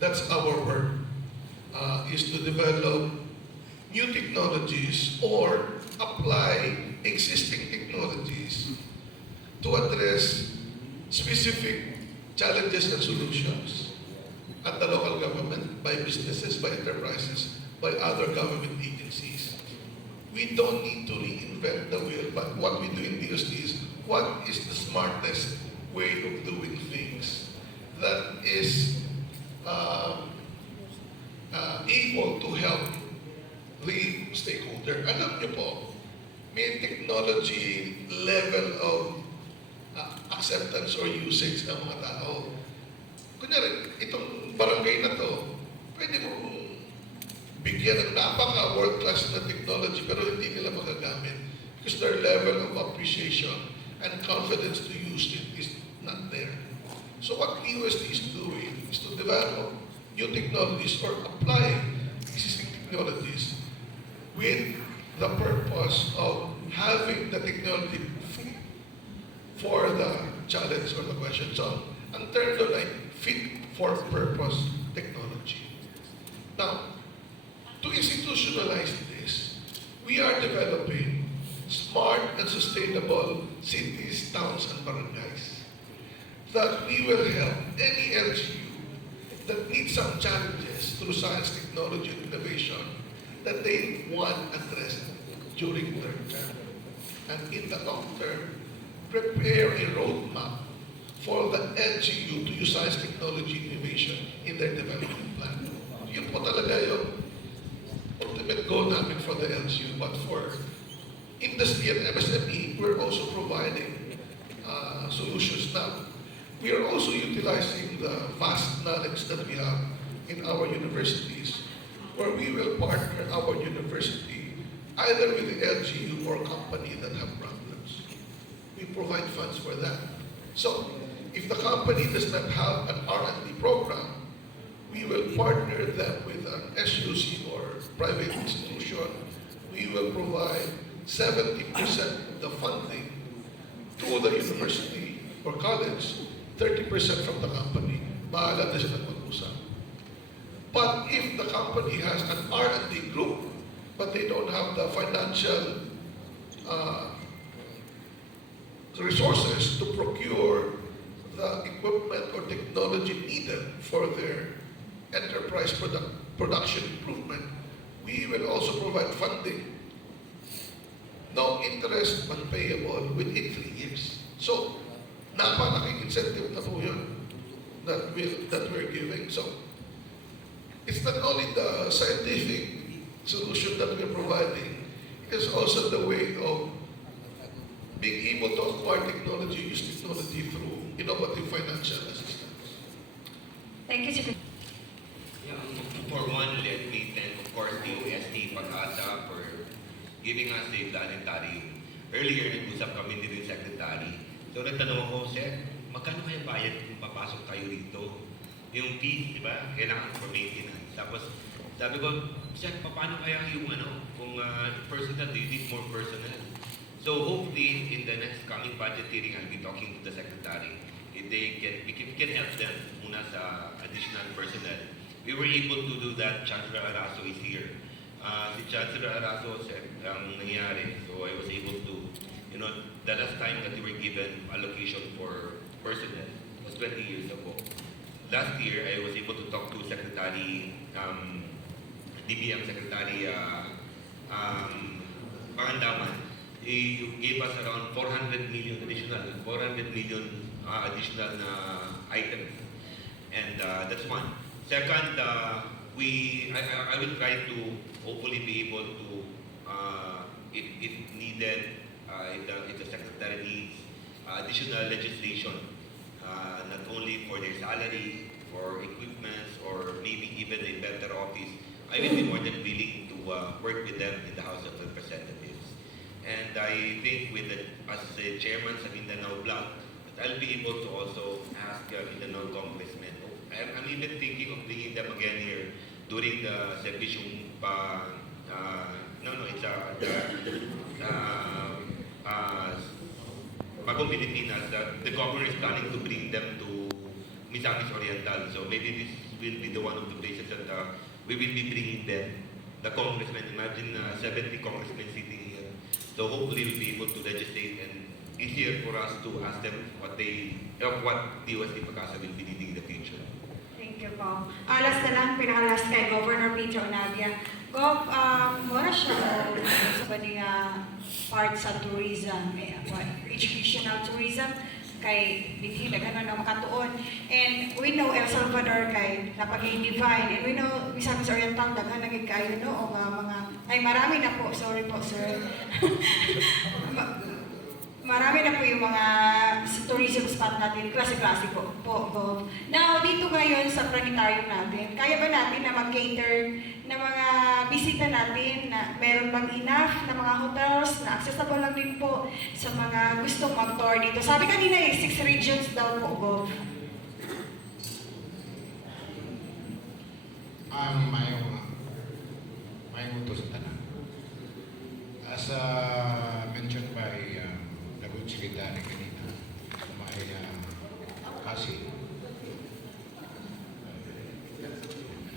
That's our work, is to develop new technologies or apply existing technologies to address specific challenges and solutions at the local government, by businesses, by enterprises, by other government agencies. We don't need to reinvent the wheel, but what we do in DOST is what is the smartest way of doing things that is able to help the stakeholder. Alam niyo po, may technology level of acceptance or usage ng mga tao. Kunyari, itong barangay na to, pwede mo bigyan ng napaka world-class na technology pero hindi nila magagamit because their level of appreciation and confidence to use it is not there. So what DOST is doing is to develop new technologies or apply existing technologies with the purpose of having the technology fit for the challenge or the question. So, ang term doon ay fit for purpose technology. Now, to institutionalize this, we are developing smart and sustainable cities, towns, and barangays that we will help any LGU that needs some challenges through science, technology, and innovation that they want addressed during their term. And in the long term, prepare a roadmap for the LGU to use science, technology, innovation in their development plan. Yun po talaga yung ultimate goal namin for the LGU, but for industry and MSME, we're also providing solutions now. We are also utilizing the vast knowledge that we have in our universities, where we will partner our university either with the LGU or company that have problems. We provide funds for that. So, if the company does not have an R&D program, we will partner them with an SUC or private institution. We will provide 70% of the funding to the university or college, 30% from the company. Bahala na sila mag-usap. But if the company has an R&D group, but they don't have the financial resources to procure the equipment or technology needed for their enterprise production improvement, we will also provide funding. No interest unpayable within 3 years. So, napalaking incentive na po yun that we're giving. So, it's not only the scientific solution that we're providing, it is also the way of being able to acquire technology, use technology through innovative financial assistance. Thank you, Secretary. Yeah, for one, let me thank, of course, the OST Pag-asa for giving us the planetarium. Earlier, nag-usap kami din yung secretary. So, nagtanong ako, Sir, magkano kaya bayad kung papasok kayo dito? Yung fees, di ba? Kailangan for maintenance. Tapos, sabi ko, Sir, paano kaya yung kung personal, they need more personnel. So, hopefully, in the next coming budget hearing, I'll be talking to the secretary. If we can help them muna sa additional personnel. We were able to do that. Chancellor Araso is here. Si Chancellor Araso said, ang nangyari, so I was able to, the last time that we were given allocation for personnel was 20 years ago. Last year, I was able to talk to Secretary, DBM Secretary Pangandaman. He gave us around 400 million additional items. And that's one. Second, I will try to hopefully be able to, if needed, if the Secretary needs additional legislation, not only for their salary, for equipments, or maybe even a better office, I will be more than willing to work with them in the House of Representatives. And I think as the chairman sa Mindanao Bloc, I'll be able to also ask Mindanao congressmen. I'm even thinking of bringing them again here during the Servisyong Bagong Pilipinas. The governor is planning to bring them to Misamis Oriental. So maybe this will be the one of the places that we will be bringing them, the congressmen. Imagine 70 congressmen sitting here. So hopefully we'll be able to legislate and easier for us to ask them what DOST Pag-asa will be needing in the future. Thank you po. Last na lang, pinaka-last kay Governor Pedro Nadia. Gov, wala siya sa kanyang part sa tourism, educational tourism, kay Bithi, nagano na makatuon. And we know El Salvador kay napag-divine. And we know, Misamis Oriental, daghan naging kayo, no? O mga, ay marami na po, sorry po, sir. Marami na po yung mga tourism spot natin, klase-klase po. Gov. Now, dito ngayon sa planetarium natin, kaya ba natin na mag-cater na mga bisita natin na meron bang enough na mga hotels na accessible lang din po sa mga gustong mag-tour dito? Sabi kanina 6 regions daw po, Gov. May utos tanan. As mentioned by the good secretary kanina, may kasi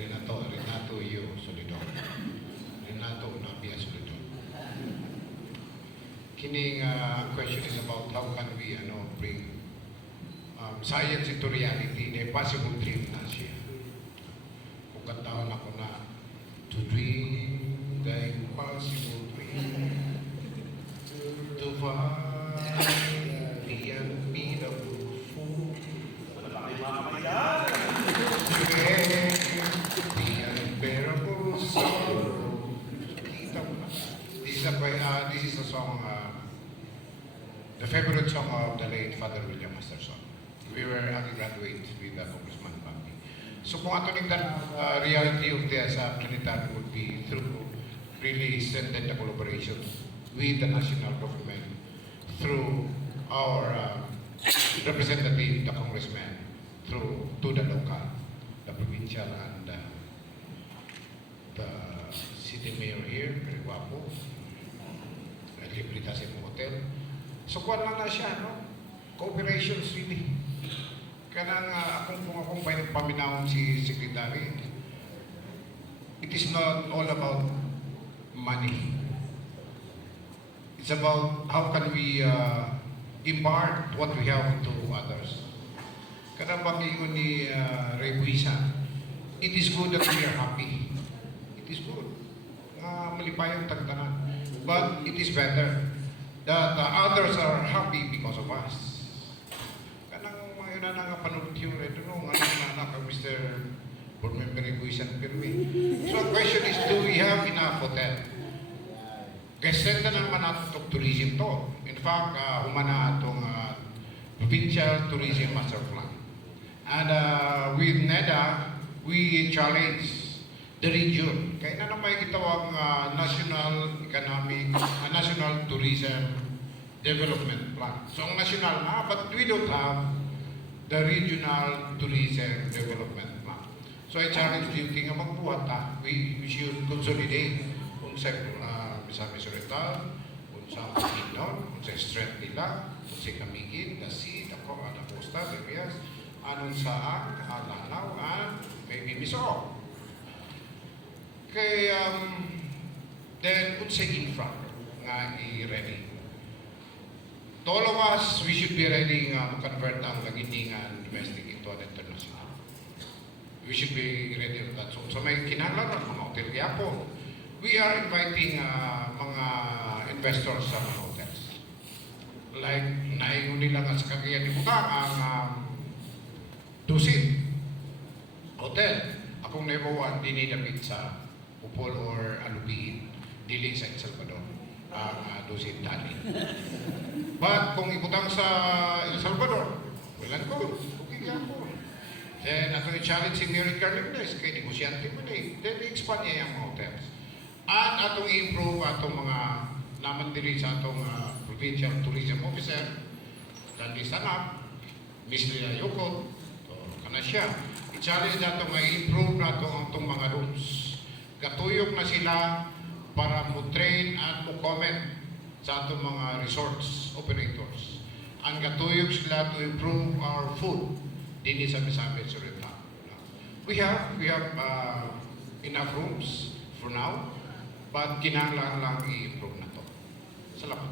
Renato U. Solidor. Renato Nabia Solidor. Kining question is about how can we bring science into reality. The possible dream na siya. Kung kantaon ako na to dream the impossible dream, to find the unbeatable fool, the unbearable sorrow. Kita mo na. This is a song, the favorite song of the late Father William Masterson. We were undergraduate with Congressman Bambi. So kung ato ning reality of the planetarium would be through really strengthen the collaboration with the national government through our representative, the congressman, through to the local, the provincial, and the city mayor here, very guapo, librita sa hotel. So kuwan lang na siya, no? Cooperations really. Kanang kung may paminawon si Secretary, it is not all about money. It's about how can we impart what we have to others. Kanang bangingon ni Ray Buisa, it is good that we are happy. It is good. Malipayang tagtanan. But it is better that others are happy because of us. Na panood yung ito nung anak ng Mr. Board Member Buisan Pirmi. So the question is, do we have enough hotel? Kasi na naman natin itong tourism to. In fact, humana itong Provincial Tourism Master Plan. And with NEDA, we challenge the region. Kaya na naman itawag National Economic, National Tourism Development Plan. So ang national na, but we don't have the Regional Tourism Development Plan. So I challenge you nga magbuhat we should consolidate kung sa Misamis Oriental, kung sa Pilinon, kung sa strength nila, kung sa Camiguin, the Sea, the Costa, the Rias, anon sa Lanao, and maybe Miso. Okay, then kung sa infra nga i-ready. To all of us, we should be ready to convert ang nagindingan domestic into an international. We should be ready for that. So may kinahanglan ng mga hotel. Kaya po, we are inviting mga investors sa mga hotels. Like, naigo nila nga sa Cagayan de Butang ang Dusit Hotel. Akong naibawan, dinidapit sa Upol or Alubiin, diling sa El Salvador, ang Dusit Dali. But kung ibutang sa El Salvador, walang ko, okay ka po. Then, ato i-challenge si Mayor Carlinnes, kay negosyante mo na then i-expand niya yung mga hotels. At atong i-improve atong mga naman diri sa atong Provincial Tourism Officer, Candy Sanap, Miss Lila Yukot, so, kana siya. I-challenge nato nga i-improve nato ang atong mga rooms. Katuyok na sila para mo train at mo comment sa atong mga resorts operators. Ang katuyok sila to improve our food din sa Misamis Oriental. We have enough rooms for now, but kinahanglan lang i-improve na to. Salamat.